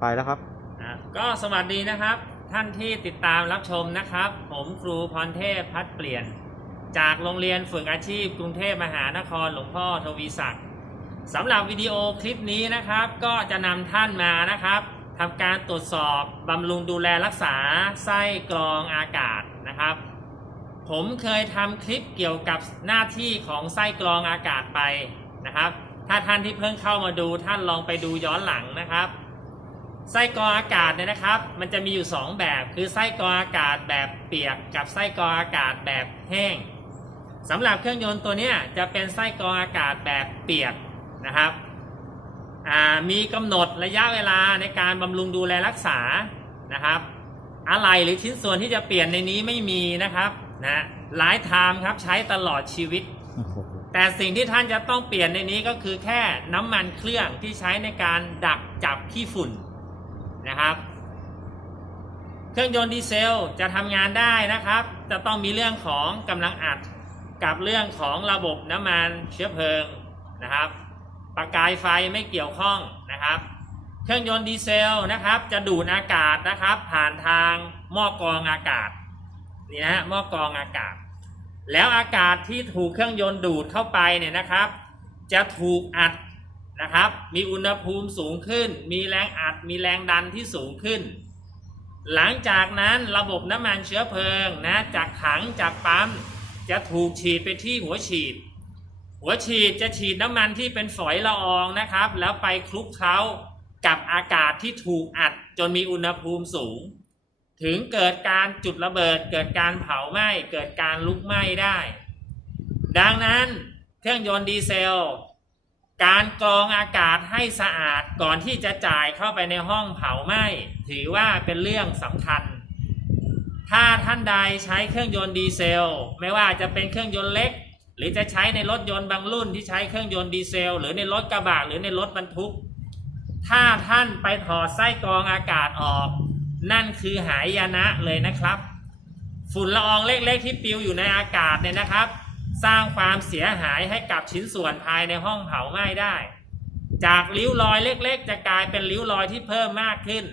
ไปแล้วครับ ก็สวัสดีนะครับ ท่านที่ติดตามรับชมนะครับ ผมครูพรเทพพัดเปลี่ยน จากโรงเรียนฝึกอาชีพกรุงเทพมหานครหลวงพ่อทวีศักดิ์สำหรับวิดีโอคลิปนี้นะครับ ก็จะนำท่านมานะครับทำการตรวจสอบบำรุงดูแลรักษาไส้กรองอากาศนะครับ ผมเคยทำคลิปเกี่ยวกับหน้าที่ของไส้กรองอากาศไปนะครับ ถ้าท่านที่เพิ่งเข้ามาดูท่านลองไปดูย้อนหลังนะครับ ไส้กรองอากาศเนี่ยนะครับ มันจะมีอยู่ 2 แบบคือไส้กรองอากาศแบบเปียกกับไส้กรองอากาศแบบแห้งสำหรับเครื่องยนต์ตัวเนี้ยจะเป็นไส้กรองอากาศแบบเปียกนะครับอ่ามีกำหนดระยะเวลาในการบำรุงดูแลรักษานะครับ อะไรหรือชิ้นส่วนที่จะเปลี่ยนในนี้ไม่มีนะครับนะหลายไทม์ครับใช้ตลอดชีวิต แต่สิ่งที่ท่านจะต้องเปลี่ยนในนี้ก็คือแค่น้ำมันเครื่องที่ใช้ในการดักจับขี้ฝุ่น นะครับ เครื่องยนต์ดีเซลจะทำงานได้นะครับ จะต้องมีเรื่องของกำลังอัดกับเรื่องของระบบน้ำมันเชื้อเพลิงนะครับประกายไฟไม่เกี่ยวข้องนะครับ เครื่องยนต์ดีเซลนะครับจะดูดอากาศนะครับ ผ่านทางหม้อกรองอากาศนี่นะฮะหม้อกรองอากาศ แล้วอากาศที่ถูกเครื่องยนต์ดูดเข้าไปเนี่ยนะครับ จะถูกอัด นะครับ มีอุณหภูมิสูงขึ้น มีแรงอัด มีแรงดันที่สูงขึ้น หลังจากนั้นระบบน้ำมันเชื้อเพลิงนะจากถังจากปั๊มจะถูกฉีดไปที่หัวฉีด หัวฉีดจะฉีดน้ำมันที่เป็นฝอยละอองนะครับ แล้วไปคลุกเคล้ากับอากาศที่ถูกอัดจนมีอุณหภูมิสูง ถึงเกิดการจุดระเบิด เกิดการเผาไหม้เกิดการลุกไหม้ได้ ดังนั้นเครื่องยนต์ดีเซล การกรองอากาศให้สะอาดก่อนที่จะจ่ายเข้าไปในห้องเผาไหม้ถือว่าเป็นเรื่องสำคัญ ถ้าท่านใดใช้เครื่องยนต์ดีเซล ไม่ว่าจะเป็นเครื่องยนต์เล็ก หรือจะใช้ในรถยนต์บางรุ่นที่ใช้เครื่องยนต์ดีเซล หรือในรถกระบะหรือในรถบรรทุก ถ้าท่านไปถอดไส้กรองอากาศออก นั่นคือหายยนะเลยนะครับ ฝุ่นละอองเล็กๆที่ปิวอยู่ในอากาศเนี่ยนะครับ สร้างความเสียหายให้กับชิ้นส่วนภายในห้องเผาไหม้ได้ จากริ้วรอยเล็กๆ จะกลายเป็นริ้วรอยที่เพิ่มมากขึ้น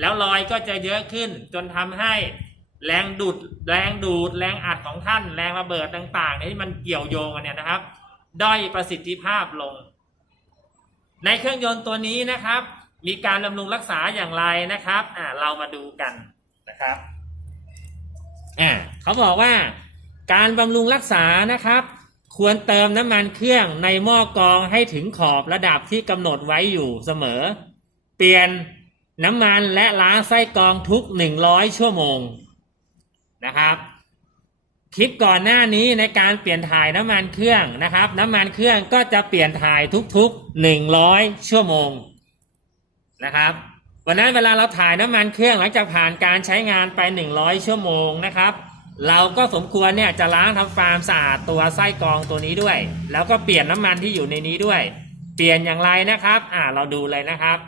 แล้วรอยก็จะเยอะขึ้น จนทำให้แรงดูดแรงดูดแรงอัดของท่าน แรงระเบิดต่างๆเนี่ยที่มันเกี่ยวโยงกันเนี่ยนะครับ ด้อยประสิทธิภาพลง ในเครื่องยนต์ตัวนี้นะครับ มีการบำรุงรักษาอย่างไรนะครับอ่าเรามาดูกันนะครับอ่าเขาบอกว่า การบำรุงรักษานะครับ ควรเติมน้ำมันเครื่องในหม้อกรองให้ถึงขอบระดับที่กำหนดไว้อยู่เสมอ เปลี่ยนน้ำมันและล้างไส้กรองทุก 100 ชั่วโมงนะครับ คลิปก่อนหน้านี้ในการเปลี่ยนถ่ายน้ำมันเครื่องนะครับ น้ำมันเครื่องก็จะเปลี่ยนถ่ายทุกๆ 100 ชั่วโมงนะครับวันนั้นเวลาเราถ่ายน้ำมันเครื่องหลังจากผ่านการใช้งานไป 100 ชั่วโมงนะครับ เราก็สมควรเนี่ยจะล้างทำความสะอาดตัวไส้กรองตัวนี้ด้วย แล้วก็เปลี่ยนน้ำมันที่อยู่ในนี้ด้วย เปลี่ยนอย่างไรนะครับ อ่าเราดูเลยนะครับ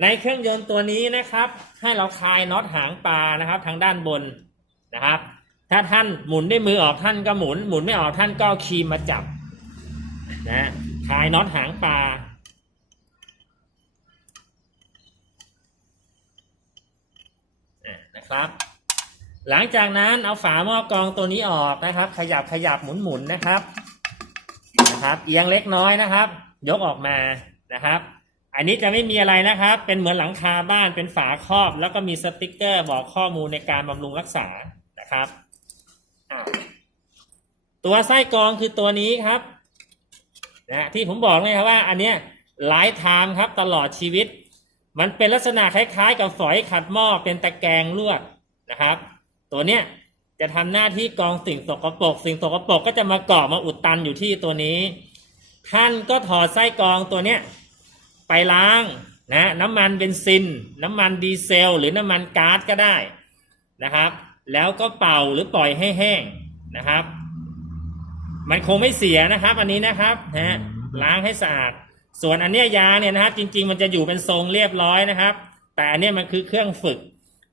ในเครื่องยนต์ตัวนี้นะครับ ให้เราคลายน็อตหางปลานะครับ ทางด้านบนนะครับ ถ้าท่านหมุนด้วยมือออกท่านก็หมุน หมุนไม่ออกท่านก็คีมมาจับนะคลายน็อตหางปลาอะนะครับ หลังจากนั้นเอาฝาหม้อกรองตัวนี้ออกนะครับ ขยับขยับหมุนหมุนนะครับนะครับ เอียงเล็กน้อยนะครับ ยกออกมานะครับ อันนี้จะไม่มีอะไรนะครับ เป็นเหมือนหลังคาบ้านเป็นฝาครอบ แล้วก็มีสติกเกอร์บอกข้อมูลในการบำรุงรักษานะครับตัวไส้กรองคือตัวนี้ครับนะที่ผมบอกเลยครับว่า อันเนี้ยหลายทม์ครับตลอดชีวิต มันเป็นลักษณะคล้ายๆ กับฝอยขัดหม้อเป็นตะแกรงลวดนะครับ ตัวเนี้ยจะทำหน้าที่กองสิ่งสกปรกสิ่งสกปรกก็จะมาเกาะมาอุดตันอยู่ที่ตัวนี้ ท่านก็ถอดไส้กรองตัวเนี้ยไปล้างนะน้ำมันเบนซิน น้ำมันดีเซล หรือน้ำมันก๊าซก็ได้นะครับ แล้วก็เป่าหรือปล่อยให้แห้งนะครับ มันคงไม่เสียนะครับ อันนี้นะครับนะฮะล้างให้สะอาด ส่วนอันเนี้ยยาเนี่ยนะครับจริง ๆ มันจะอยู่เป็นทรงเรียบร้อยนะครับ แต่อันเนี้ยมันคือเครื่องฝึก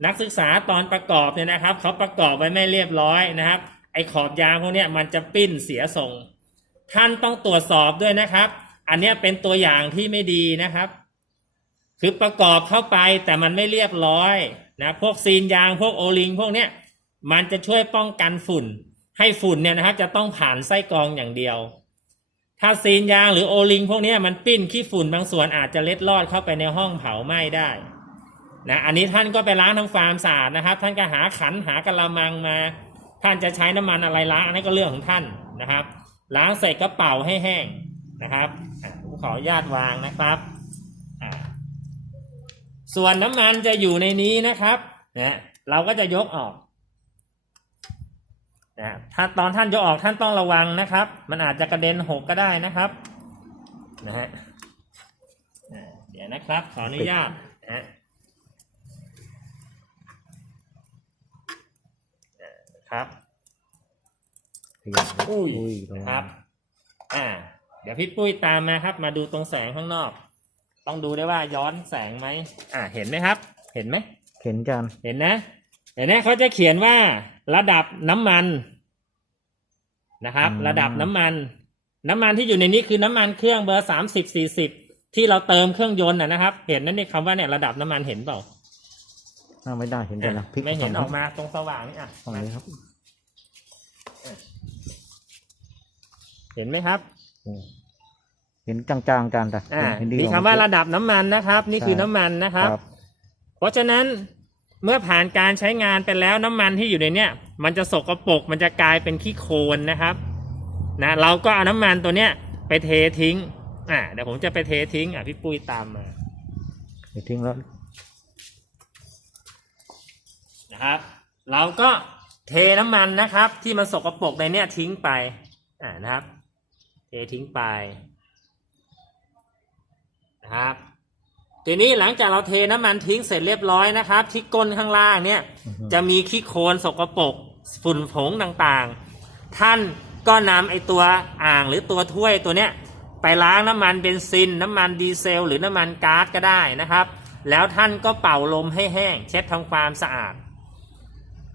นักศึกษาตอนประกอบเนี่ยนะครับเขาประกอบไว้ไม่เรียบร้อยนะครับ ไอ้ขอบยางพวกนี้มันจะปิ้นเสียทรง ท่านต้องตรวจสอบด้วยนะครับ อันนี้เป็นตัวอย่างที่ไม่ดีนะครับ คือประกอบเข้าไปแต่มันไม่เรียบร้อยนะพวกซีนยางพวกโอลิงพวกเนี้ยมันจะช่วยป้องกันฝุ่น ให้ฝุ่นเนี่ยนะครับ จะต้องผ่านไส้กรองอย่างเดียว ถ้าซีนยางหรือโอลิงพวกเนี้ยมันปิ้นขี้ฝุ่นบางส่วนอาจจะเล็ดลอดเข้าไปในห้องเผาไหม้ได้ นะอันนี้ท่านก็ไปล้างทำความสะอาดนะครับ ท่านก็หาขันหากระมังมา ท่านจะใช้น้ำมันอะไรล้างอันนี้ก็เรื่องของท่านนะครับ ล้างเสร็จก็เป่าให้แห้งนะครับผมขออนุญาตวางนะครับ ส่วนน้ำมันจะอยู่ในนี้นะครับนะเราก็จะยกออกนะถ้าตอนท่านยกออกท่านต้องระวังนะครับ มันอาจจะกระเด็นหกก็ได้นะครับนะฮะอะเดี๋ยวนะครับขออนุญาตนะฮะอะ ครับขยับอุ้ยอุ้ยระวังนะครับ อ่า เดี๋ยวพี่ปุ้ยตามมาครับ มาดูตรงแสงข้างนอก ต้องดูได้ว่าย้อนแสงไหมอ่า เห็นไหมครับ เห็นไหมเข็นจานเห็นนะเห็นนะเขาจะเขียนว่าระดับน้ำมันนะครับ ระดับน้ำมัน น้ำมันที่อยู่ในนี้คือน้ำมันเครื่องเบอร์สามสิบสี่สิบที่เราเติมเครื่องยนต์นะนะครับ เห็นนั่นนี่คำว่าเนี่ยระดับน้ำมันเห็นเปล่า อ่าไม่ได้เห็นแต่ละพลิกไม่เห็นอฝั่องกมาตรงสว่างนี่อะฝั่งนี้ครับ เห็นไหมครับโอ้เห็นจางๆจานแต่อ่าเห็นมีคำว่าระดับน้ำมันนะครับ นี่คือใช่น้ำมันนะครับครับ เพราะฉะนั้นเมื่อผ่านการใช้งานไปแล้วน้ำมันที่อยู่ในเนี้ยมันจะสกปรกมันจะกลายเป็นขี้โคลนนะครับนะเราก็เอาน้ำมันตัวเนี้ยไปเททิ้ง อ่าเดี๋ยวผมจะไปเททิ้ง อะพี่ปุ้ยตามมาเดี๋ยวทิ้งแล้ว นะครับ เราก็เทน้ำมันนะครับ ที่มันสกปรกในเนี้ยทิ้งไปอ่านะครับ เททิ้งไปนะครับทีนี้หลังจากเราเทน้ำมันทิ้งเสร็จเรียบร้อยนะครับ ที่ก้นข้างล่างเนี่ยอือฮึจะมีขี้โคลนสกปรกฝุ่นผงต่างๆ ท่านก็นำไอตัวอ่างหรือตัวถ้วยตัวเนี้ยไปล้างน้ำมันเบนซิน น้ำมันดีเซล หรือน้ำมันก๊าซก็ได้นะครับ แล้วท่านก็เป่าลมให้แห้ง เช็ดทำความสะอาด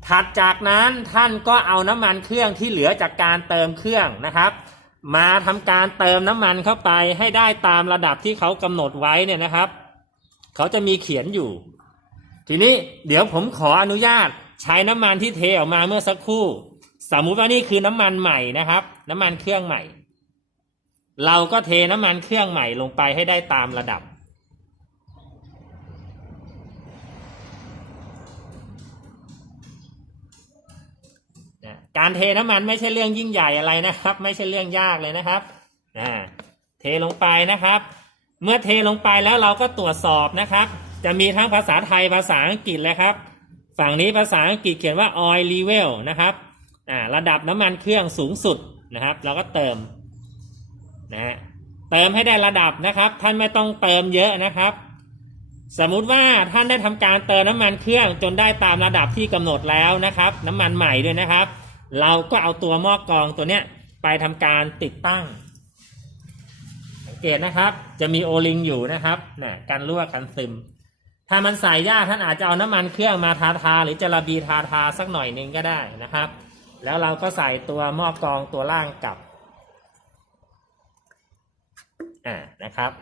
ถัดจากนั้นท่านก็เอาน้ำมันเครื่องที่เหลือจากการเติมเครื่องนะครับ มาทำการเติมน้ำมันเข้าไปให้ได้ตามระดับที่เขากำหนดไว้เนี่ยนะครับ เขาจะมีเขียนอยู่ ทีนี้เดี๋ยวผมขออนุญาตใช้น้ำมันที่เทออกมาเมื่อสักครู่ สมมุติว่านี่คือน้ำมันใหม่นะครับ น้ำมันเครื่องใหม่ เราก็เทน้ำมันเครื่องใหม่ลงไปให้ได้ตามระดับ การเทน้ำมันไม่ใช่เรื่องยิ่งใหญ่อะไรนะครับ ไม่ใช่เรื่องยากเลยนะครับอ่าเทลงไปนะครับ เมื่อเทลงไปแล้วเราก็ตรวจสอบนะครับ จะมีทั้งภาษาไทยภาษาอังกฤษเลยครับ ฝั่งนี้ภาษาอังกฤษเขียนว่า oil level นะครับอ่าระดับน้ำมันเครื่องสูงสุดนะครับ เราก็เติมนะฮะเติมให้ได้ระดับนะครับ ท่านไม่ต้องเติมเยอะนะครับ สมมุติว่าท่านได้ทำการเติมน้ำมันเครื่องจนได้ตามระดับที่กำหนดแล้วนะครับ น้ำมันใหม่ด้วยนะครับ เราก็เอาตัวหม้อกรองตัวเนี้ยไปทำการติดตั้ง สังเกตนะครับ จะมีโอลิงอยู่นะครับนะกันรั่วกันซึม ถ้ามันใส่ยากท่านอาจจะเอาน้ำมันเครื่องมาทาทา หรือจะระบีทาทาสักหน่อยนึงก็ได้นะครับ แล้วเราก็ใส่ตัวหม้อกรองตัวล่างกลับอ่านะครับ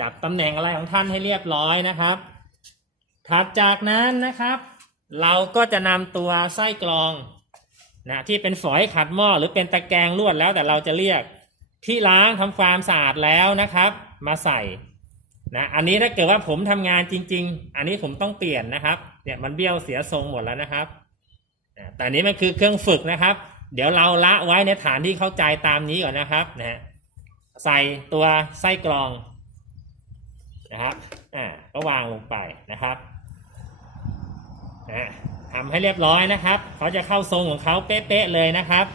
จับตำแหน่งอะไรของท่านให้เรียบร้อยนะครับถัดจากนั้นนะครับ เราก็จะนำตัวไส้กรอง นะที่เป็นฝอยขัดหม้อหรือเป็นตะแกรงลวดแล้วแต่เราจะเรียกที่ล้างทำความสะอาดแล้วนะครับ มาใส่นะอันนี้ถ้าเกิดว่าผมทำงานจริง ๆ อันนี้ผมต้องเปลี่ยนนะครับเนี่ยมันเบี้ยวเสียทรงหมดแล้วนะครับนะแต่อันนี้มันคือเครื่องฝึกนะครับ เดี๋ยวเราละไว้ในฐานที่เข้าใจตามนี้ก่อนนะครับนะฮะใส่ตัวไส้กรองนะครับอ่าก็วางลงไปนะครับนะ ทำให้เรียบร้อยนะครับเขาจะเข้าทรงของเขาเป๊ะๆเลยนะครับ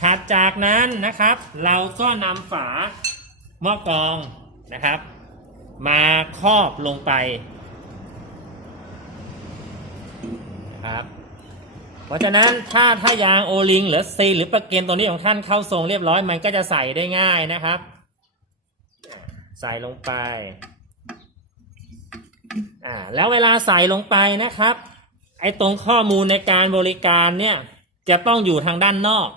ถัดจากนั้นนะครับ เราก็นำฝาหม้อกรองนะครับ มาครอบลงไปนะครับเพราะฉะนั้นถ้าถ้ายางโอลิงหรือซีหรือประเก็นตัวนี้ของท่านเข้าทรงเรียบร้อยมันก็จะใส่ได้ง่ายนะครับ ใส่ลงไปอ่าแล้วเวลาใส่ลงไปนะครับ อ้ตรงข้อมูลในการบริการเนี่ยจะต้องอยู่ทางด้านนอก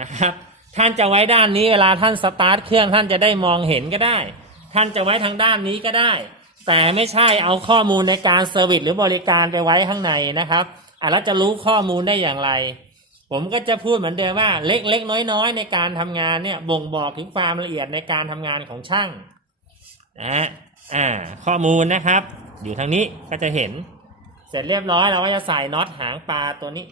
นะครับ ท่านจะไว้ด้านนี้เวลาท่านสตาร์ทเครื่องท่านจะได้มองเห็นก็ได้ ท่านจะไว้ทางด้านนี้ก็ได้ แต่ไม่ใช่เอาข้อมูลในการเซอร์วิสหรือบริการไปไว้ข้างในนะครับอะแล้วจะรู้ข้อมูลได้อย่างไร ผมก็จะพูดเหมือนเดิมว่าเล็กๆน้อยๆ ในการทำงานเนี่ยบ่งบอกถึงความละเอียดในการทำงานของช่างนะฮะอ่าข้อมูลนะครับ อยู่ทางนี้ก็จะเห็น เสร็จเรียบร้อยเราก็จะใส่น็อตหางปลาตัวนี้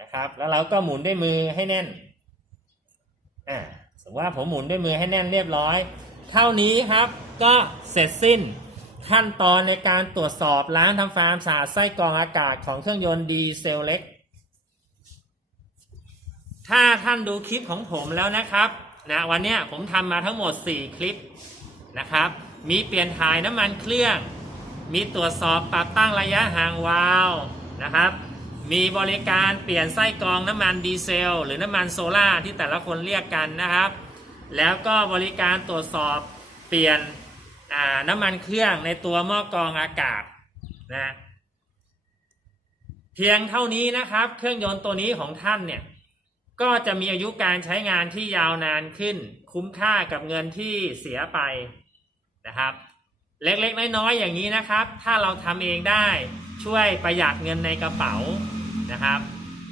นะครับ แล้วเราก็หมุนด้วยมือให้แน่น อ่าสมมติว่าผมหมุนด้วยมือให้แน่นเรียบร้อย เท่านี้ครับก็เสร็จสิ้นขั้นตอนในการตรวจสอบล้างทำฟาร์มสะอาดไส้กรองอากาศของเครื่องยนต์ดีเซลเล็ก ถ้าท่านดูคลิปของผมแล้วนะครับนะวันนี้ผมทำมาทั้งหมด 4 คลิป นะครับ มีเปลี่ยนถ่ายน้ำมันเครื่อง มีตรวจสอบปรับตั้งระยะห่างวาล์วนะครับ มีบริการเปลี่ยนไส้กรองน้ำมันดีเซล หรือน้ำมันโซล่าที่แต่ละคนเรียกกันนะครับ แล้วก็บริการตรวจสอบเปลี่ยนน้ำมันเครื่องในตัวหม้อกรองอากาศนะเพียงเท่านี้นะครับ เครื่องยนต์ตัวนี้ของท่านเนี่ยก็จะมีอายุการใช้งานที่ยาวนานขึ้น คุ้มค่ากับเงินที่เสียไป นะครับ เล็กๆน้อยๆอย่างนี้นะครับ ถ้าเราทำเองได้ช่วยประหยัดเงินในกระเป๋านะครับ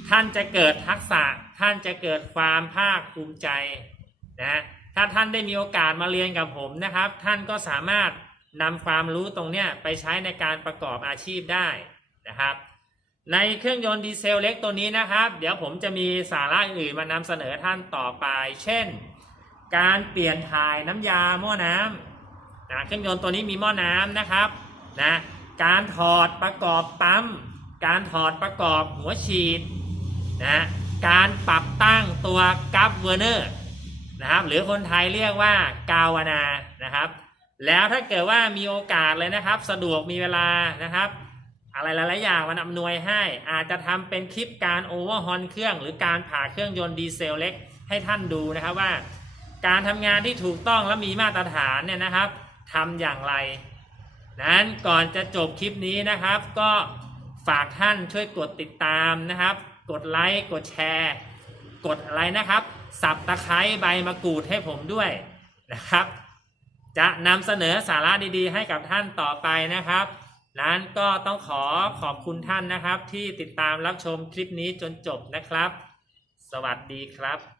ท่านจะเกิดทักษะท่านจะเกิดความภาคภูมิใจนะถ้าท่านได้มีโอกาสมาเรียนกับผมนะครับ ท่านก็สามารถนำความรู้ตรงเนี้ยไปใช้ในการประกอบอาชีพได้นะครับ ในเครื่องยนต์ดีเซลเล็กตัวนี้นะครับ เดี๋ยวผมจะมีสาระอื่นมานำเสนอท่านต่อไป เช่น การเปลี่ยนถ่ายน้ำยาหม้อน้ำ นะเครื่องยนต์ตัวนี้มีหม้อน้ำนะครับนะการถอดประกอบปั๊ม การถอดประกอบหัวฉีดนะการปรับตั้งตัวกัฟเวอร์เนอร์นะครับหรือคนไทยเรียกว่ากาวนานะครับแล้วถ้าเกิดว่ามีโอกาสเลยนะครับ สะดวกมีเวลานะครับ อะไรหลายๆอย่างมันอำนวยให้ อาจจะทำเป็นคลิปการโอเวอร์ฮอนเครื่อง หรือการผ่าเครื่องยนต์ดีเซลเล็กให้ท่านดูนะครับว่า การทำงานที่ถูกต้องและมีมาตรฐานเนี่ยนะครับ ทำอย่างไร นั้นก่อนจะจบคลิปนี้นะครับ ก็ฝากท่านช่วยกดติดตามนะครับ กดไลค์กดแชร์ กดอะไรนะครับ สับตะไคร้ใบมะกรูดให้ผมด้วยนะครับ จะนำเสนอสาระดีๆ ให้กับท่านต่อไปนะครับนั้นก็ต้องขอขอบคุณท่านนะครับ ที่ติดตามรับชมคลิปนี้จนจบนะครับ สวัสดีครับ